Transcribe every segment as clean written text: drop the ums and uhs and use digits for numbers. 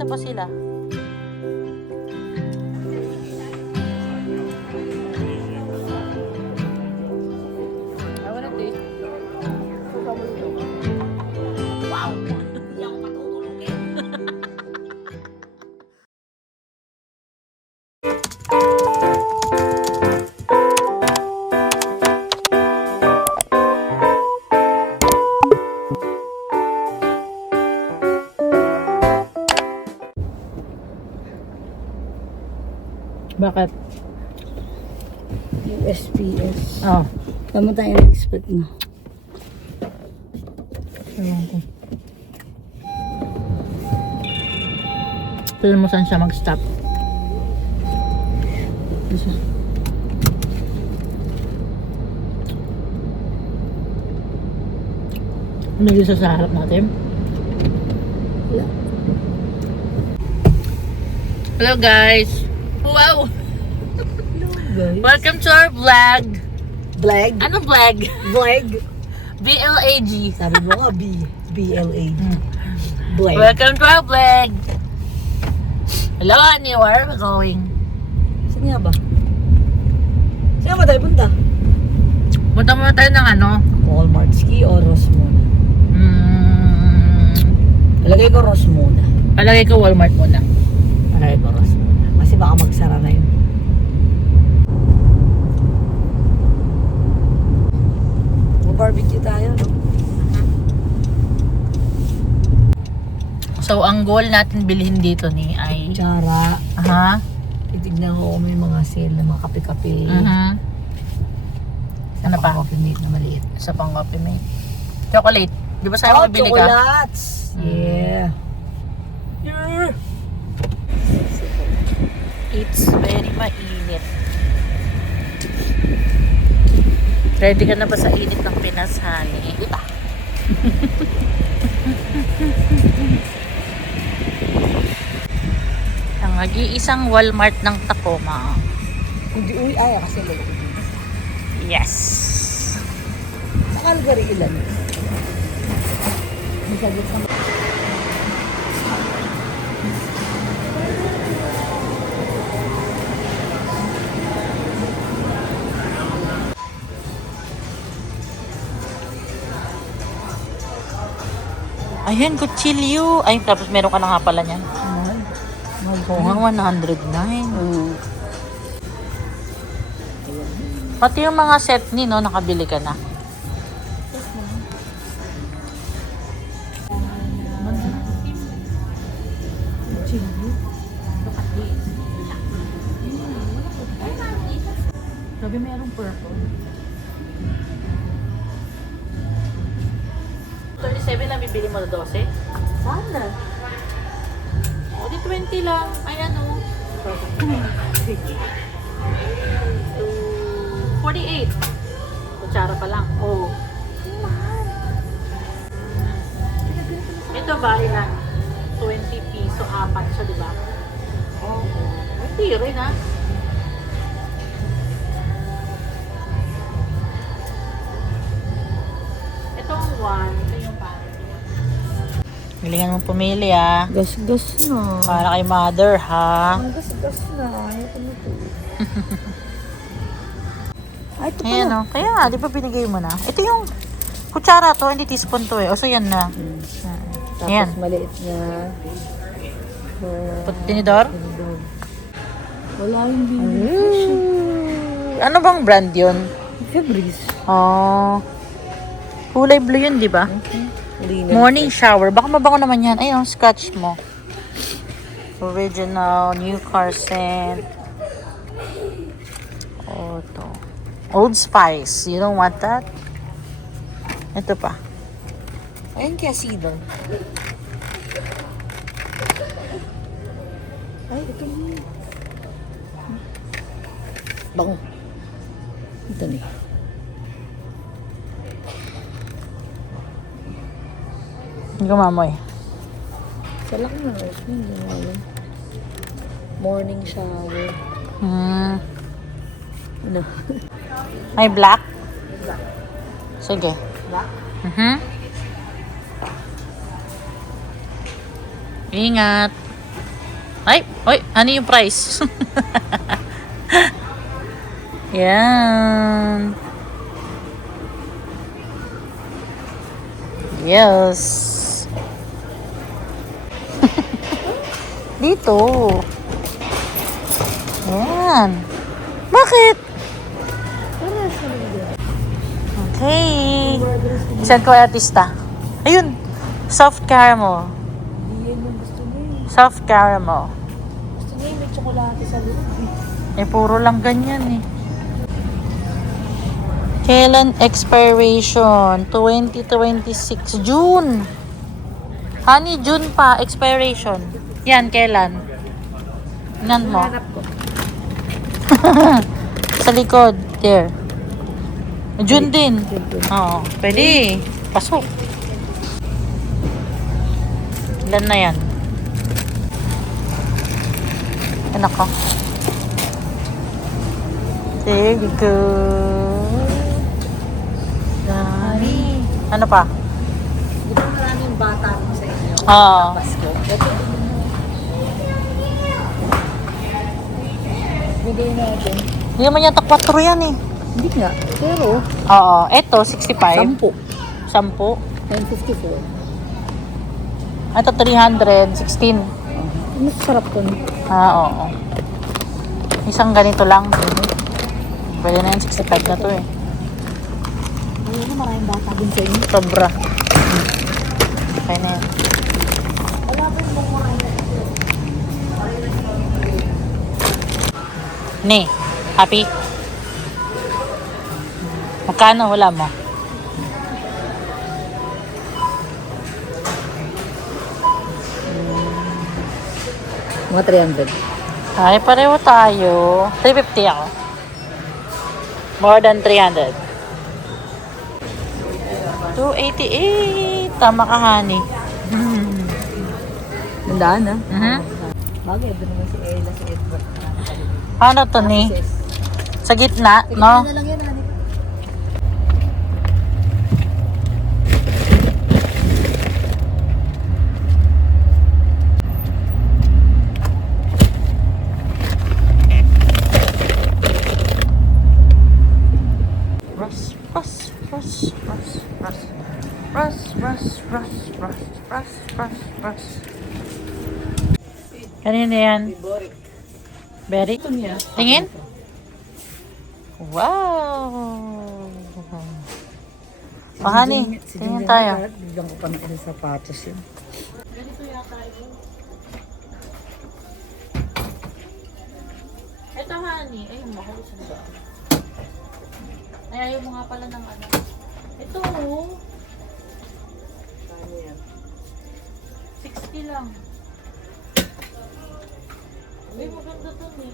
mag-isa pa sila. Wow! Hindi ako matutulogin. Bakit? USPS. Oh. Tama tayo na-expect mo. Ewan ko. Tignan mo saan siya mag-stop. Isa. Ano yung isa sa harap natin? Wala. Hello guys! Wow! Guys. Welcome to our vlog! Vlog? Ano vlog? Vlog? VLAG. Sabi mo nga BLA. Vlog. Welcome to our vlog! Hello honey, where are we going? Saan nga ba? Saan ba tayo punta? Punta muna tayo ng ano? Walmart ski o Rosmona? Palagay ko Rosmona. Palagay ko Walmart muna. Palagay ko Rosmona. Kasi baka magsara na yun. Barbecue tayo, no? So, ang goal natin bilhin dito ni ay... Tsara. Aha. Titignan ko kung may mga sale na mga kape-kape. Ano pa? Coffee mate na maliit. Sa pang coffee mate. Chocolate. Di ba sa'yo mabili ka? Chocolates! Yeah. It's very mainit. Ready ka na ba sa init ng Pinas, honey? Ang nag-iisang Walmart ng Tacoma. Hindi, uy, ay, kasi lalo. Yes! Sa Calgary ilan? Masagot sa... Ayan, kutsilyo. Ay, tapos meron ka na nga pala niyan. Oo nga, 109. Pati yung mga set ni, no, nakabili ka na. Sabi merong purple. 37 lang bibili mo na 12? Sana. O, di 20 lang. Ayan o. 48. Kutsara pa lang. Oo. Ito ba, ilan? 20 piso, 4 siya, di ba? Oo. Hindi rin, ha? Ito ang 1. Ito yung parang. Galingan mong pumili, ha? Gas-gas na. Para kay mother, ha? Ang gas-gas na. Ayaw ko na ito. Ay, ito Ayan, pala. o. Kaya nga, di ba binigay mo na? Ito yung kutsara to, hindi teaspoon to, eh. O, so yan na. Tapos Ayan. maliit na. Tinidor? Wala yung binigay. Ano bang brand yun? Febreze. Oh. Kulay blue yun, di ba? Morning shower. Baka mabango naman yan. Ayun, scratch mo. Original, new car scent. Oh, to. Old Spice. You don't want that? Ito pa. Ayun kaya Sidon. Ay, ito na. Bango. Ito na. Hindi ko mamoy. Sa laki na rose mo, hindi mo alam. Morning shower. Ano? May black? Sige. Black? Ingat. Ay, oy, ano yung price? Yan. Yes. Dito. Yan. Bakit? Okay. Saan ko artista? Ayun. Soft caramel. Hindi yan yung gusto niya eh. Soft caramel. Gusto niya may tsokolate sa loob eh. Eh, puro lang ganyan eh. Kailan expiration? 2026. June. Honey, June pa. Expiration. Yan, kailan? Tingnan mo. Hanap ko. Sa likod. There. June din. June din. Oo. Pwede. Pasok. Ilan na yan? Yan ako. There we go. Dami. Ano pa? Di ba maraming bata mo sa inyo? Oo. Pasko. Ito din mo. Bigay natin. Hindi naman yata 4 yan eh. Hindi nga. Pero, Oo. Eto, 65. 10. 10. 10.54. Ito, 316. Mas sarap to. Oo. Isang ganito lang. Pwede na yan, 65 na to eh. Ayun na, maraming bata din sa inyo. Sobra. Okay na yan. Wala pa yung mga Ni, happy? Magkano wala mo? mga 300. Ay, pareho tayo. 350 ako. More than 300. 288. Tama ka, honey. Nandaan ah. Bagay, doon naman si Ella, si Edward. Ano to, ni? Sa gitna, no? Na lang yan, honey. Rush, rush, rush, rush, rush. Rush, rush, rush, rush, rush, rush, rush. Kanina yan? Berry? Tingin? Wow! Oh, honey, tingin tayo. Bigyan ko pa ng isang sapatos yun. Ganito yata ito. Ito, honey. Ay, mahal sa ba? Ay, ayaw mo nga pala ng ano. Ito, oh. 60 lang. Uy, maganda to eh.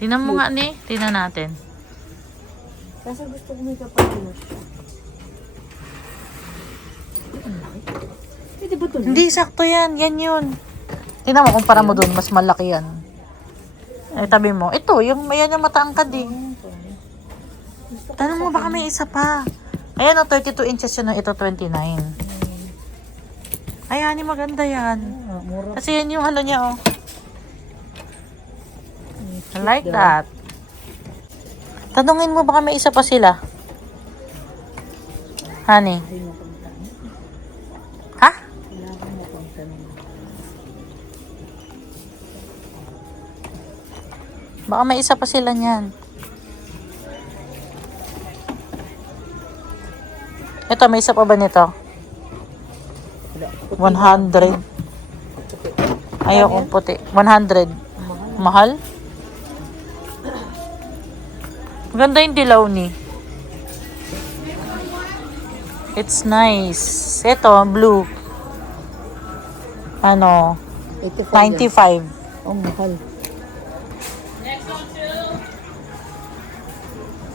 Tingnan mo nga ni. Tingnan natin. Kasi gusto ko may kapagilas siya. Pwede ba ito? Hindi, sakto yan. Yan yun. Tingnan mo, kumpara mo dun. Mas malaki yan. Ay, tabi mo. Ito, yung yan yung mataangkad eh. Tanong mo baka may isa pa. Ayan o, 32 inches yun. Ito, 29. Ayan, maganda yan. Mura. Kasi yan yung ano niya, oh. I like that. Tanungin mo baka may isa pa sila. Honey. Ha? Baka may isa pa sila niyan. Ito, may isa pa ba nito? 100. Ayokong puti. 100. Mahal? Maganda yung dilaw ni. It's nice. Ito, blue. Ano? 95. Oh, mahal.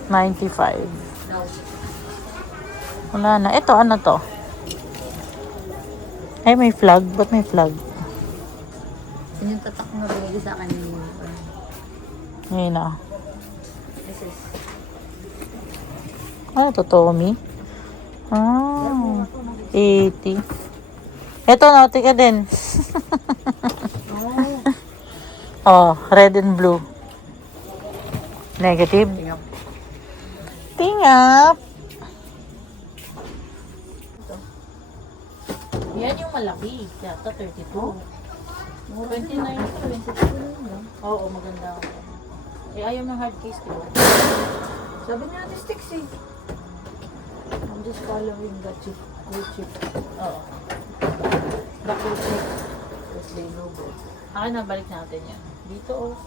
95. Wala na. Ito, ano to? Ay, may flag. Ba't may flag? Yun yung tatak na binigay sa akin yung Ngayon na. This is Ano to, Tommy? Ah, 80. Ito, Nautica din. Oh, red and blue. Negative. Tingap. Yan yung malaki. Yata 32. 29 to 22. Oo, maganda. Eh, ayaw ng hard case, diba? Sabi niya natin sticks eh. I'm just following the chip. Good chip. Oo. The cool chip. Tapos they logo. Akin na, balik natin yan. Dito, oh.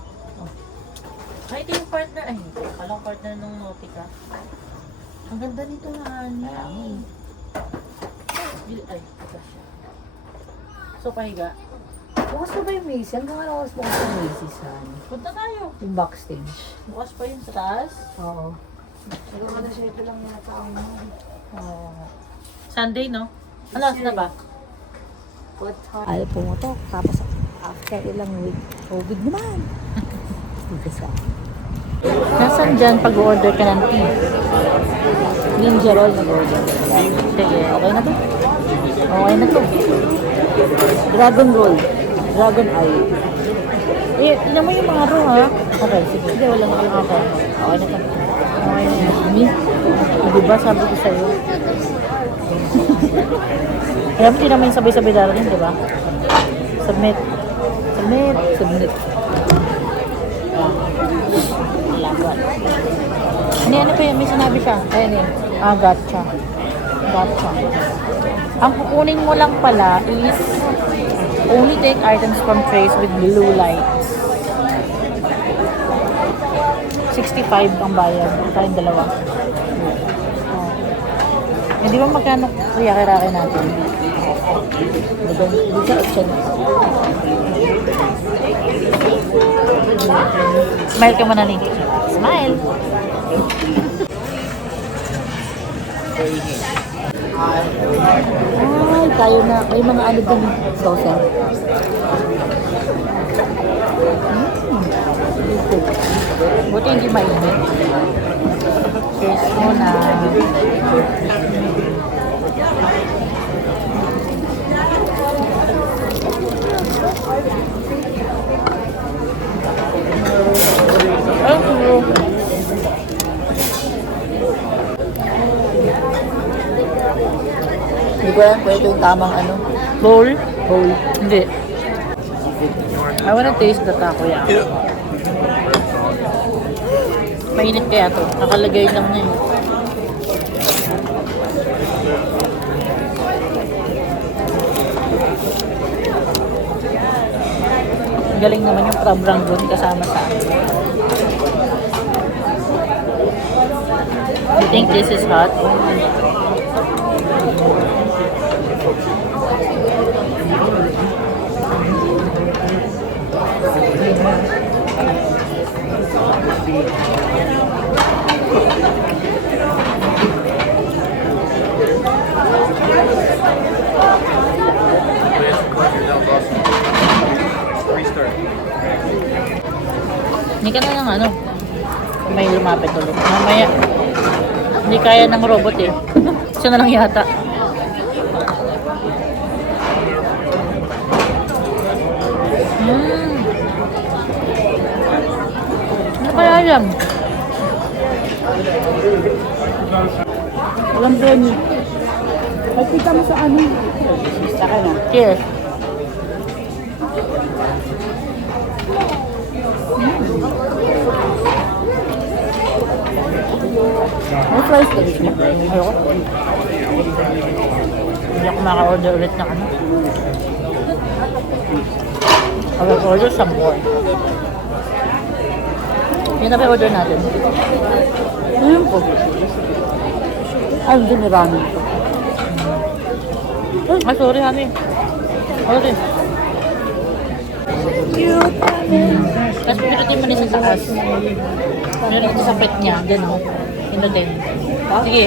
Ay, ito yung partner. Ay, hindi. Palang partner ng Nautica. Ang ganda nito, honey. Ay, ito siya. So, pahiga. Bukas pa ba yung Macy's? Hanggang ano oras bukas yung Macy's, honey? Punta tayo. Yung backstage. Bukas pa yun sa taas. Oo. Pero kada siya ito lang yata ang Sunday, no? Ano, na ba? Ayaw pumutok. Tapos after ilang week, COVID naman. Dito sa Nasaan dyan pag-order ka ng tea? Ninja roll nag-order. Sige, okay na to? Okay na to. Dragon roll. Dragon eye. Eh, tignan mo yung mga row, ha? Okay, sige. Sige, wala na kayo okay. Okay na to. Okay na yan. Dumi. Diba, sabi ko sa'yo. Kaya mo, tignan mo yung sabay-sabay darating, diba? Submit. Submit. Submit. Laban. Hindi, ano pa yun? May sinabi siya. Ayan eh. Ah, gotcha. Gotcha. Ang kukunin mo lang pala is only take items from trays with blue lights. 65 ang bayad. Tayong dalawa. Oh. Hindi ba magkano kuya kirakin natin? Dito sa option. Smile ka muna, Nick. Smile! Ay, tayo na. May mga ano din. Sauce. Buti hindi mainit. Cheers muna. Hindi ko yan. Pwede yung tamang ano. Bowl? Bowl. Hindi. I wanna taste the takoyaki. Mainit kaya to. Nakalagay lang na yun. Galing naman yung crab rangoon kasama sa akin. You think this is hot? Hindi ka na ng ano, may lumapit ulit. Mamaya, hindi kaya ng robot eh. Siya na lang yata. Ano kaya yan? Walang premyo. Pagkita mo sa ano. Basta ka na. Cheers. May price ka rin. Ayoko. Hindi ako maka-order ulit ng ano. I'll order some more. Yun na ba yung order natin? Ayun po. Ay, hindi may ramen ko. Ay, sorry, honey. Sorry. Tapos pinutin mo din sa taas. Meron ito sa pet niya. Gano'n. Pinutin. Sige,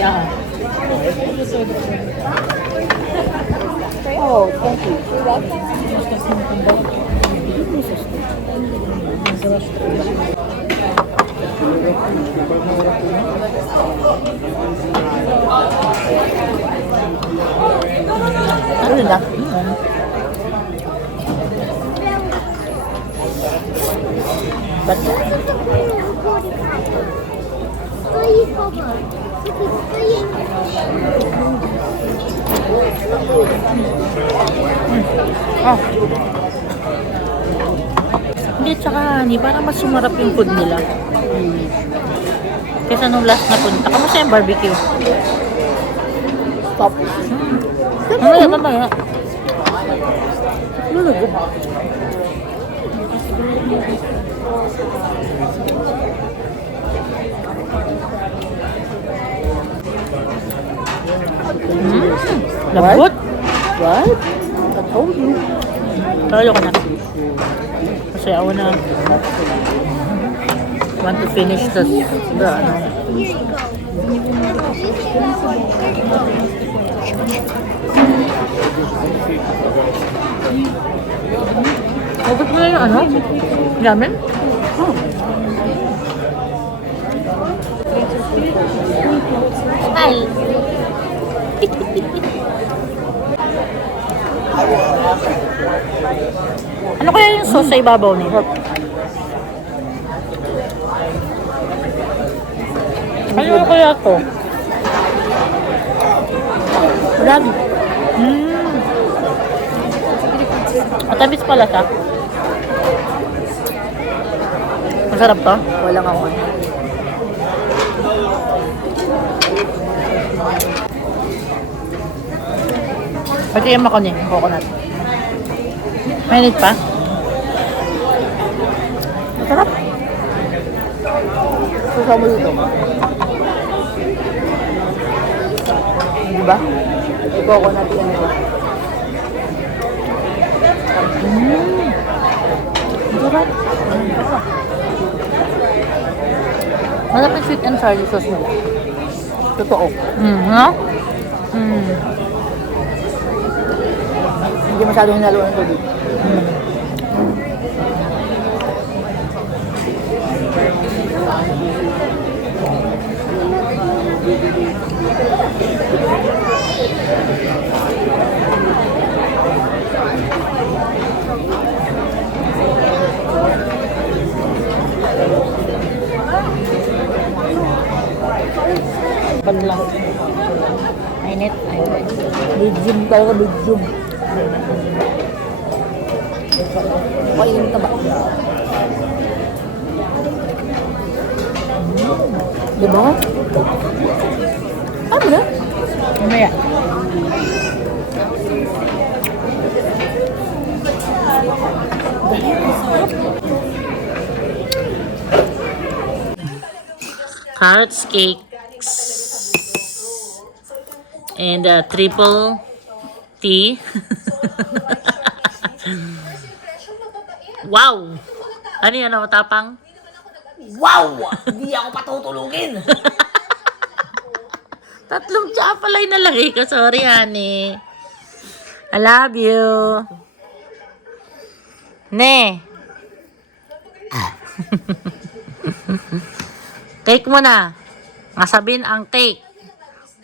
Oh, thank you. Ano na? Ba't? Ah. Hindi, tsaka honey, parang mas sumarap yung food nila. Kesa nung last na punta. Kamusta yung barbecue? Stop. Mamaya, mamaya. Lulugo. Lambot. What? I told you. Talo ka na. Kasi I want to finish the ano. Huwag mo na yung ano? Ramen? Oh. Hi! Ano kaya yung sauce sa ibabaw nito? Ano kaya to? Marami. Matamis pala siya. Masarap to? Walang ako. Pati yung makoni, coconut. Mainit pa? Masarap. Susa mo dito. Diba? Yung coconut yan ito. Masarap. Masarap yung sweet and sour sauce nila. Totoo. No? Hindi masyadong hinalo ng tubig. Panlang. Mainit. Medium talaga, medium. Kainin ka ba? Diba? Ano na? Mamaya. Carrots cakes and triple tea. Wow! Ano yan, matapang? Wow! Hindi ako patutulungin! Tatlong chapalay na lagay ko. Sorry, honey. I love you. Ne! Cake mo na. Masabin ang cake.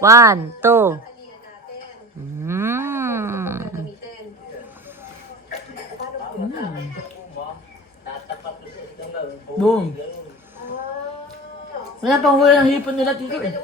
1, 2. Boom. Wala pang wala ng hipon nila dito eh.